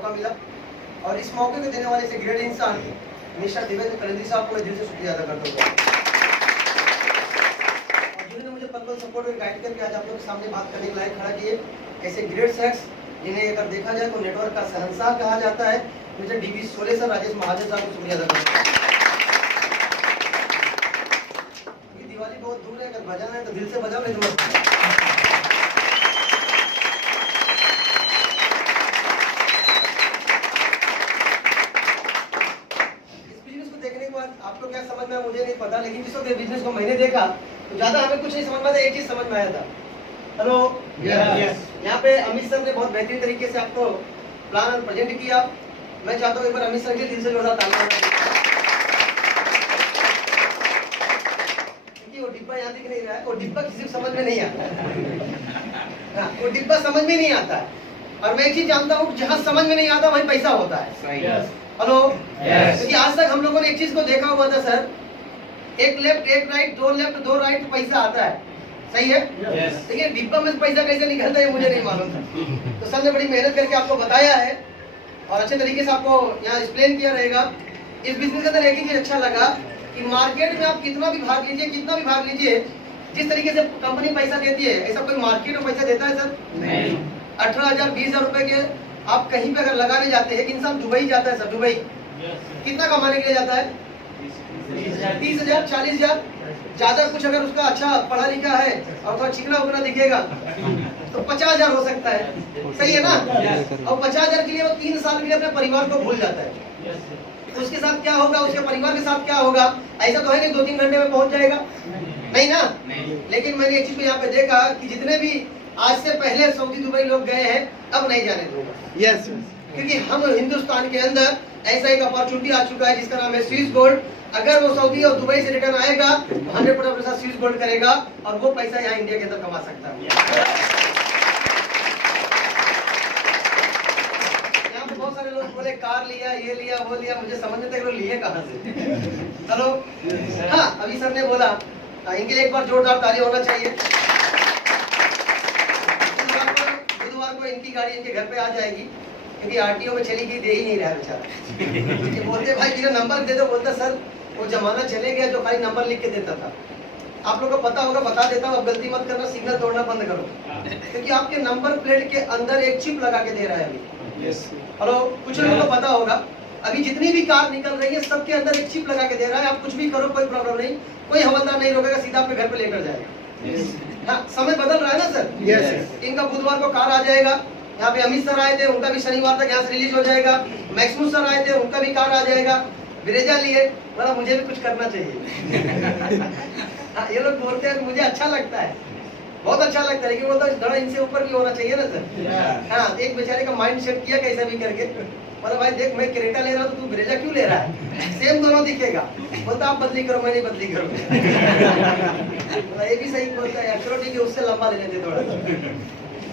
मौका मिला और इस मौके को देने वाले से ग्रेट इंसान मिस्टर देवेंद्र कलेंद्री साहब को मैं दिल से शुक्रिया अदा करता हूँ और जिन्होंने मुझे पल पल सपोर्ट और गाइड करके आज आप लोगों के सामने बात करने के लायक खड़ा किए। ऐसे ग्रेट शख्स जिन्हें अगर देखा जाए तो नेटवर्क का शहंशाह कहा जाता है, मिस्टर डीवी शोले सर, राजेश महाजन साहब को शुक्रिया अदा करता हूँ। दिवाली बहुत दूर है, अगर बजाना है तो दिल से बजाओ, नहीं तो मत। आपको क्या समझ में आया मुझे नहीं पता, लेकिन जिस वक्त बिजनेस को मैंने देखा तो ज्यादा हमें कुछ नहीं समझ में आया, एक चीज समझ में आया था। हेलो, यहाँ पे अमित सर ने बहुत बेहतरीन तरीके से आपको प्लान और प्रेजेंट किया। मैं चाहता हूँ एक बार अमित सर के दिल से जोरदार तालियां। क्योंकि वो डिब्बा यहाँ दिख नहीं रहा है, वो डिब्बा किसी को समझ में नहीं आता। वो डिब्बा समझ में नहीं आता और मैं एक चीज जानता हूँ, जहाँ समझ में नहीं आता वहीं पैसा होता है। हेलो, क्योंकि आज तक हम लोगों ने एक चीज को देखा हुआ था सर, एक लेफ्ट एक राइट, दो लेफ्ट दो राइट पैसा आता है, सही है? लेकिन डिब्बा में पैसा कैसे निकलता है मुझे नहीं मालूम था। तो सर ने बड़ी मेहनत करके आपको बताया है और अच्छे तरीके से आपको यहाँ एक्सप्लेन किया रहेगा। इस बिजनेस के अंदर एक ही चीज अच्छा लगा कि मार्केट में आप कितना भी भाग लीजिए, जिस तरीके से कंपनी पैसा देती है, ऐसा कोई मार्केट में पैसा देता है सर? नहीं। 18,000 20,000 रुपए के आप कहीं पे अगर लगाने जाते हैं, एक इंसान दुबई जाता है सर, दुबई कितना कमाने के लिए जाता है? 30,000 40,000, ज्यादा कुछ अगर उसका अच्छा पढ़ा लिखा है और थोड़ा चिकना उकना दिखेगा तो 50,000 हो सकता है, सही है ना? और 50,000 के लिए वो 3 साल के लिए अपने परिवार को भूल जाता है। तो उसके साथ क्या होगा, उसके परिवार के साथ क्या होगा? ऐसा तो है नहीं 2-3 घंटे में पहुंच जाएगा, नहीं ना? लेकिन मैंने एक चीज को यहाँ पे देखा कि जितने भी आज से पहले सऊदी दुबई लोग गए हैं, अब नहीं जाने दूंगा। यस, क्योंकि हम हिंदुस्तान के अंदर ऐसा एक अपॉर्चुनिटी आ चुका है जिसका नाम है स्विस गोल्ड। अगर वो सऊदी और दुबई से रिटर्न आएगा तो 100% स्विस गोल्ड करेगा और वो पैसा यहाँ इंडिया के अंदर कमा सकता है। यहाँ पे बहुत सारे लोग बोले कार लिया, ये लिया, वो लिया, मुझे समझ नहीं था लिए कहाँ से। हेलो, हाँ, अभी सर ने बोला, इनके लिए एक बार जोरदार ताली होना चाहिए। बुधवार को इनकी गाड़ी इनके घर पे आ जाएगी, क्योंकि आरटीओ में चली गई, दे ही नहीं रहा बेचारा। बोलते भाई मेरा नंबर दे दो, बोलता सर वो जमाना चले गया जो खाली नंबर लिख के देता था। आप लोगों को पता होगा, बता देता हूँ, अब गलती मत करना, सिग्नल तोड़ना बंद करो, क्योंकि आपके नंबर प्लेट के अंदर एक चिप लगा के दे रहा है अभी। हेलो, कुछ लोगों को पता होगा, अभी जितनी भी कार निकल रही है सबके अंदर एक चिप लगा के दे रहा है। आप कुछ भी करो, कोई प्रॉब्लम नहीं, कोई हवलदार नहीं रोकेगा, सीधा आपके घर पे लेकर जाएगा। हाँ, समय बदल रहा है ना सर? इनका बुधवार को कार आ जाएगा। यहाँ पे अमित सर आए थे, उनका भी शनिवार तक यहाँ से रिलीज हो जाएगा। मैक्सिमम सर आए थे, उनका भी कार आ जाएगा। विरेजा लिए, मतलब मुझे भी कुछ करना चाहिए। हाँ, ये लोग बोलते हैं, मुझे अच्छा लगता है, बहुत अच्छा लगता है, लेकिन बोलता है थोड़ा इनसे ऊपर भी होना चाहिए ना सर। हाँ, एक बेचारे का माइंड सेट किया कैसा भी करके, मतलब भाई देख मैं क्रेटा ले रहा हूँ तो तू ब्रेजा क्यों ले रहा है? सेम दोनों दिखेगा। बोलता आप बदली करो, मैं नहीं बदली करूँ। ये भी सही बोलता है, चलो ठीक है, उससे लंबा ले लेते थोड़ा।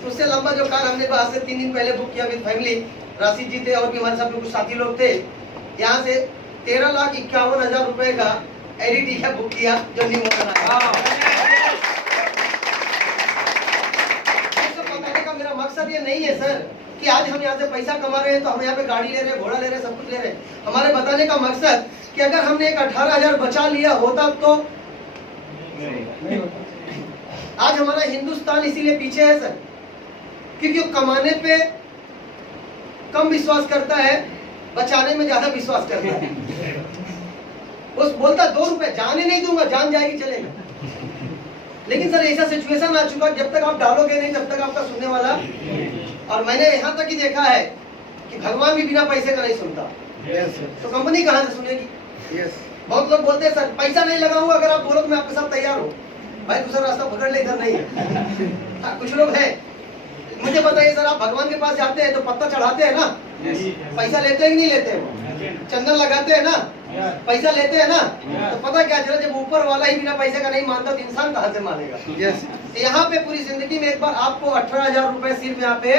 उससे लंबा जो कार हमने आज से 3 दिन पहले बुक किया विद फैमिली, राशिद जी थे और भी हमारे साथ कुछ साथी लोग थे, यहाँ से 13,51,000 रुपए का एडिटिया बुक किया जो न्यू मॉडल आया। बताने का मेरा मकसद ये नहीं है सर कि आज हम यहाँ से पैसा कमा रहे हैं तो हम यहाँ पे गाड़ी ले रहे हैं, घोड़ा ले रहे हैं, सब कुछ ले रहे हैं। हमारे बताने का मकसद कि अगर हमने एक 18,000 बचा लिया होता तो नहीं। आज हमारा हिंदुस्तान इसीलिए पीछे है सर, क्योंकि वो कमाने पे कम विश्वास करता है, बचाने में ज्यादा विश्वास करता है। वो बोलता 2 रुपए जाने नहीं दूंगा, जान जाएगी चलेगा। लेकिन सर ऐसा सिचुएशन आ चुका, जब तक आप डालोगे नहीं तब तक आपका सुनने वाला। और मैंने यहाँ तक ही देखा है कि भगवान भी बिना पैसे का नहीं सुनता। तो कंपनी कहाँ से सुनेगी? बहुत लोग बोलते हैं सर पैसा नहीं लगाऊंगा, अगर आप बोलो तो मैं आपके साथ तैयार हूँ। भाई दूसरा रास्ता पकड़ ले, इधर नहीं है। हाँ, कुछ लोग हैं, मुझे बताइए सर, आप भगवान के पास जाते हैं तो पत्ता चढ़ाते हैं ना, पैसा लेते हैं कि नहीं लेते हैं? चंदन लगाते हैं ना, पैसा लेते हैं ना। तो पता क्या चला, जब ऊपर वाला ही बिना पैसे का नहीं मानता तो इंसान कहाँ से मानेगा? तो यहाँ पे पूरी जिंदगी में एक बार आपको 18,000 रुपए सिर्फ यहाँ पे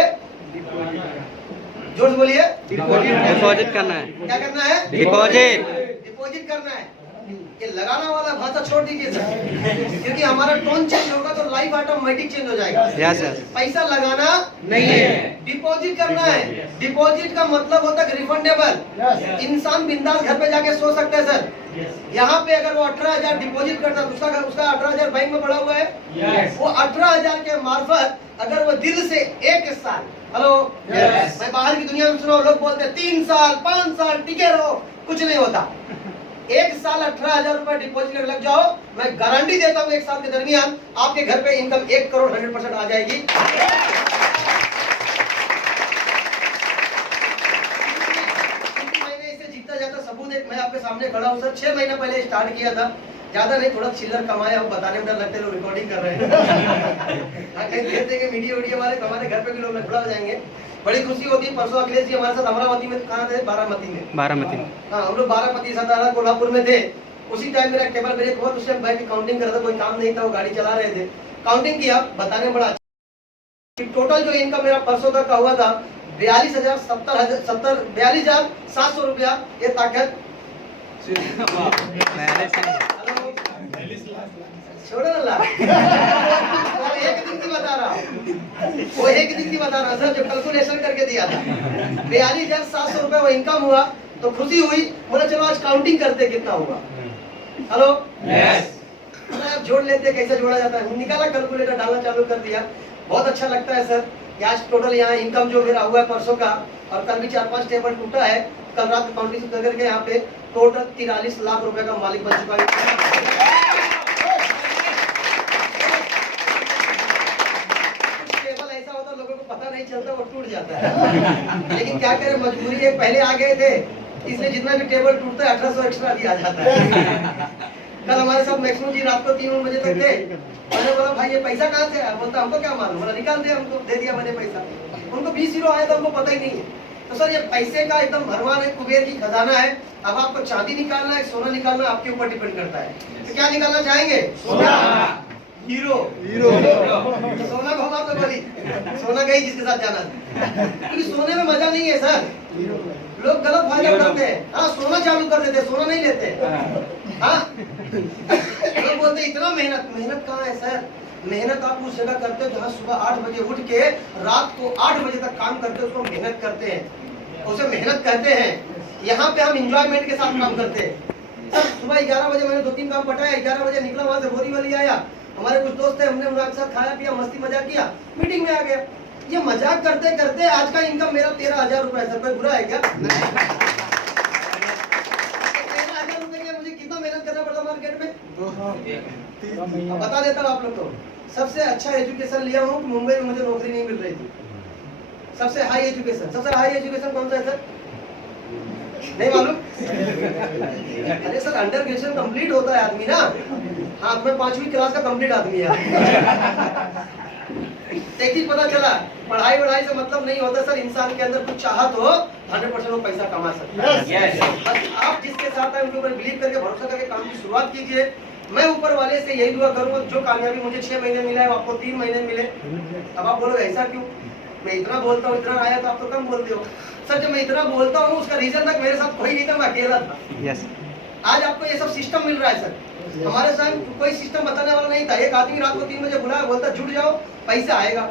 जोर बोलिए, डिपॉजिट करना है। क्या करना है? डिपॉजिट करना है। ये लगाना वाला भाषा छोड़ दीजिए सर, क्योंकि हमारा टोन चेंज होगा तो लाइफ ऑटोमेटिक चेंज हो जाएगा। Yes yes. पैसा लगाना नहीं है, डिपॉजिट करना है। डिपॉजिट का मतलब होता है रिफंडेबल। इंसान बिंदास घर पे जाके सो सकता है सर। यहाँ पे अगर वो 18,000 डिपॉजिट करता है, उसका 18,000 बैंक में पड़ा हुआ है, वो 18,000 के मार्फत अगर वो दिल से एक साल, हेलो, मैं बाहर की दुनिया में सुना लोग बोलते हैं 3 साल 5 साल टिके रहो, कुछ नहीं होता। 1 साल 18,000 रुपए डिपॉजिट लग जाओ, मैं गारंटी देता हूँ 1 साल के दरमियान आपके घर पे इनकम 1 करोड़ 100% आ जाएगी। मैंने इसे जीता जाता सबूत एक मैं आपके सामने खड़ा हूँ सर। 6 महीना पहले स्टार्ट किया था, ज्यादा नहीं, थोड़ा चिल्लर कमाया हूँ, बताने में डर लगते लोग रिकॉर्डिंग कर रहे हैं। कहीं कहते हैं मीडिया वीडियो वाले हमारे घर पे भी लोग लफड़ा हो जाएंगे। बड़ी खुशी होती है। परसों अखिलेश जी हमारे साथ अमरावती में कहाँ थे? बारामती में। हाँ, हम लोग बारामती साधारण कोल्हापुर में थे। उसी टाइम मेरा टेबल ब्रेक हुआ, उस टाइम बैंक काउंटिंग कर रहा था, कोई काम नहीं था, वो गाड़ी चला रहे थे, काउंटिंग किया, बताने में बड़ा अच्छा। टोटल जो इनकम मेरा परसों तक का हुआ था 42,700 रुपया। ये ताकत छोड़ो ना, एक दिन की बता रहा हूँ, वो एक दिन की बता रहा सर, जो कैलकुलेशन करके दिया था 42,700 रुपए वो इनकम हुआ, तो खुशी हुई। बोला चलो आज काउंटिंग करते कितना हुआ। हेलो, यस, जोड़ लेते कैसे जोड़ा जाता है, निकाला कैलकुलेटर, डालना चालू कर दिया। बहुत अच्छा लगता है सर। आज टोटल यहाँ इनकम जो मेरा हुआ है परसों का, और कल भी 4-5 टेबल टूटा है, कल रात काउंटिंग करके यहाँ पे टोटल 43 लाख रुपए का मालिक बन चुका है। टेबल ऐसा होता लोगों को पता नहीं चलता, वो टूट जाता है। लेकिन क्या करें, मजबूरी है, पहले आ गए थे, इसलिए जितना भी टेबल टूटता है 1800 एक्स्ट्रा दिया जाता है। कल हमारे साथ मैक्सिमम जी रात को 3 बजे तक थे। मैंने बोला भाई ये पैसा कहाँ से आया? बोलता हमको क्या मालूम। बोला निकाल दे, हमको दे दिया मैंने पैसा। उनको 20 यूरो आया तो हमको पता ही नहीं है। तो सर ये पैसे का एकदम भरमार है, कुबेर की खजाना है। अब आपको चांदी निकालना है, सोना निकालना है, आपके ऊपर डिपेंड करता है। तो क्या निकालना चाहेंगे? सोना, हीरो। तो सोना को हमारा तो बोली सोना गई जिसके साथ जाना था, क्योंकि सोने में मजा नहीं है सर। लोग गलत फायदा उठाते हैं। हाँ, सोना चालू कर देते, सोना नहीं लेते। हाँ, लोग बोलते इतना मेहनत, मेहनत कहाँ है सर? मेहनत आप उस जगह करते हो जहाँ सुबह 8 बजे उठ के रात को 8 बजे तक काम करते हो, उसको मेहनत करते हैं, उसे मेहनत कहते हैं। यहाँ पे हम इंजॉयमेंट के साथ काम करते हैं। सर सुबह 11 बजे मैंने 2-3 काम पटाया, 11 बजे निकला वहाँ से, बोरीवली आया, हमारे कुछ दोस्त थे, हमने उनके साथ खाया पिया, मस्ती मजाक किया, मीटिंग में आ गया। ये मजाक करते करते आज का इनकम मेरा 13,000 रुपए है सर। कोई बुरा है क्या? 13,000 रुपए के मुझे कितना मेहनत करना पड़ता मार्केट में? बता देता हूँ आप लोग को। सबसे अच्छा एजुकेशन लिया हूँ, मुंबई में मुझे नौकरी नहीं मिल रही थी। सबसे हाई एजुकेशन, सबसे हाई एजुकेशन कौन सा है सर? नहीं मालूम? अरे सर अंडर ग्रेजुएशन कंप्लीट होता है आदमी ना। हाँ, मैं 5वीं क्लास का कंप्लीट आदमी है। एक ही पता चला, पढ़ाई वढ़ाई से मतलब नहीं होता सर। इंसान के अंदर कुछ चाहत हो 100% वो पैसा कमा सकता है। बस आप जिसके साथ है उनके ऊपर बिलीव करके, भरोसा करके काम की शुरुआत कीजिए। मैं ऊपर वाले से यही दुआ करूंगा, जो कामयाबी मुझे 6 महीने मिला है, आपको 3 महीने मिले। अब आप बोलोगे ऐसा क्यों? मैं इतना बोलता हूँ, इतना आया तो आप तो कम बोलते हो। सर जब मैं इतना बोलता हूँ उसका रीजन तक मेरे साथ कोई नहीं था, मैं अकेला था। आज आपको ये सब सिस्टम मिल रहा है सर। हमारे साथ कोई सिस्टम बताने वाला नहीं था। एक आदमी रात को 3 बजे बुलाया, बोलता जुट जाओ पैसा आएगा।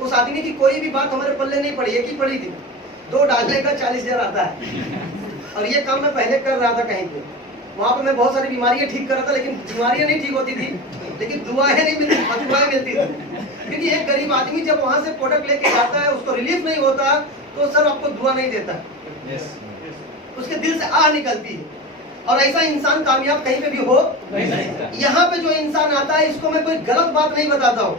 उस आदमी की कोई भी बात हमारे पल्ले नहीं पड़ी, एक ही पड़ी थी, 2 डालने का 40,000 आता है। और ये काम मैं पहले कर रहा था कहीं पे, वहाँ पे मैं बहुत सारी बीमारियां ठीक कर रहा था, लेकिन बीमारियां नहीं ठीक होती थी, लेकिन दुआएं नहीं मिलती, दुआएं मिलती थी। क्योंकि एक गरीब आदमी जब वहाँ से प्रोडक्ट लेके जाता है, उसको रिलीफ नहीं होता, तो सर आपको दुआ नहीं देता। उसके दिल से आह निकलती है। और ऐसा इंसान कामयाब कहीं पे भी हो यहाँ पे जो इंसान आता है, इसको मैं कोई गलत बात नहीं बताता हूँ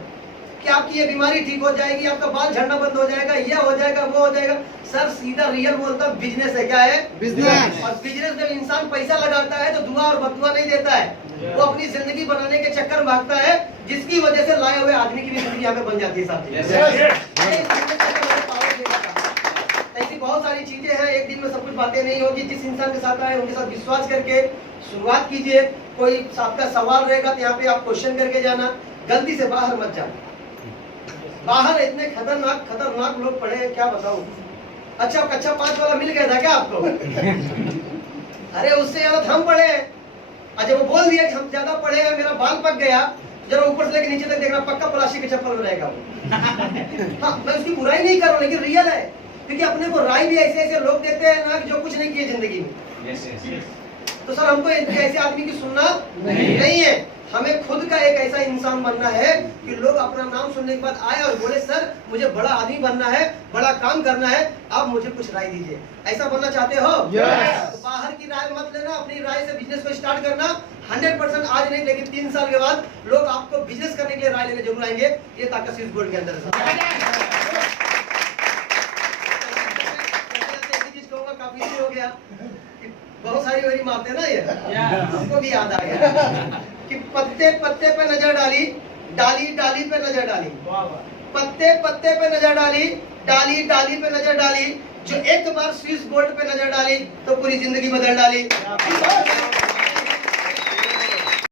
कि आपकी ये बीमारी ठीक हो जाएगी, आपका बाल झड़ना बंद हो जाएगा, यह हो जाएगा, वो हो जाएगा। सर सीधा रियल बोलता हूँ, बिजनेस है। क्या है? बिजनेस। और बिजनेस जब इंसान पैसा लगाता है तो दुआ और बददुआ नहीं देता है। वो अपनी जिंदगी बनाने के चक्कर में भागता है, जिसकी वजह से लाए हुए आदमी की भी जिंदगी यहाँ पे बन जाती है साहब। ऐसी बहुत सारी चीजें हैं, एक दिन में सब कुछ बातें नहीं होगी। जिस इंसान के साथ आए उनके साथ विश्वास करके शुरुआत कीजिए। कोई आपका सवाल रहेगा तो यहाँ पे आप क्वेश्चन करके जाना, गलती से बाहर मत जाना। बाहर इतने खतरनाक लोग पड़े हैं, क्या बताऊं। अच्छा कक्षा 5 वाला मिल गया था क्या आपको? अरे उससे ज्यादा हम पढ़े हैं। और जब वो बोल दिया कि हम ज्यादा पढ़े हैं, मेरा बाल पक गया, जरा ऊपर से लेकर नीचे तक देखना, पक्का प्लास्टिक के चप्पल में रहेगा वो। हाँ, मैं उसकी बुराई नहीं कर रहा हूँ, लेकिन रियल है, क्योंकि अपने को राय भी ऐसे ऐसे लोग देते हैं ना जो कुछ नहीं किए जिंदगी में। तो सर हमको ऐसे आदमी की सुनना नहीं है। हमें खुद का एक ऐसा इंसान बनना है कि लोग अपना नाम सुनने के बाद आए और बोले सर मुझे बड़ा आदमी बनना है, बड़ा काम करना है, आप मुझे कुछ राय दीजिए। ऐसा बनना चाहते हो? तो बाहर की राय मत लेना, अपनी राय से बिजनेस को स्टार्ट करना। 100% आज नहीं, लेकिन 3 साल के बाद लोग आपको बिजनेस करने के लिए राय लेने जरूर आएंगे। ये ताकत स्विस गोल्ड के अंदर है। काफी हो गया, बहुत सारी वरी मारते हैं ना, ये हमको भी याद आ गया कि पत्ते पत्ते पे नजर डाली, डाली डाली पे नजर डाली, पत्ते पत्ते पे नजर डाली, डाली डाली पे नजर डाली। जो एक बार स्विस गोल्ड पे नजर डाली तो पूरी जिंदगी बदल डाली।